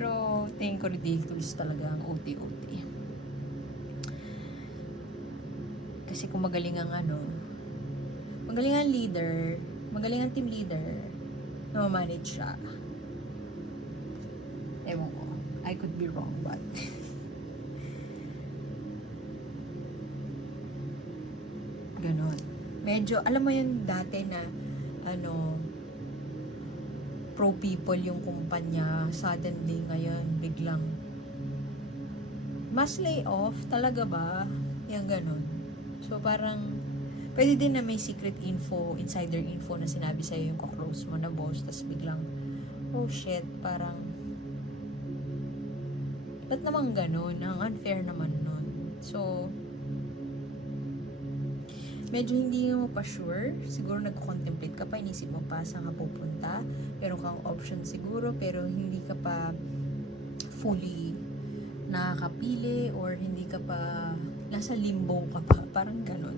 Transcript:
Pero tingin ko ridiculous talaga ang OT-OT. Kasi kung magaling ang magaling ang leader, magaling ang team leader, na-manage siya. Ewan ko. I could be wrong, but ganon. Medyo, alam mo yun dati na, pro people yung kumpanya, suddenly ngayon, biglang, mass layoff, talaga ba? Yung ganon. So, parang, pwede din na may secret info, insider info na sinabi sa'yo yung kaklose mo na boss, tas biglang, oh shit, parang, ba't naman ganon? Ang unfair naman nun. So, medyo hindi mo pa sure. Siguro nag-contemplate ka pa, inisip mo pa saan ka pupunta. Meron kang option siguro, pero hindi ka pa fully nakakapili or hindi ka pa, nasa limbo ka pa. Parang ganon.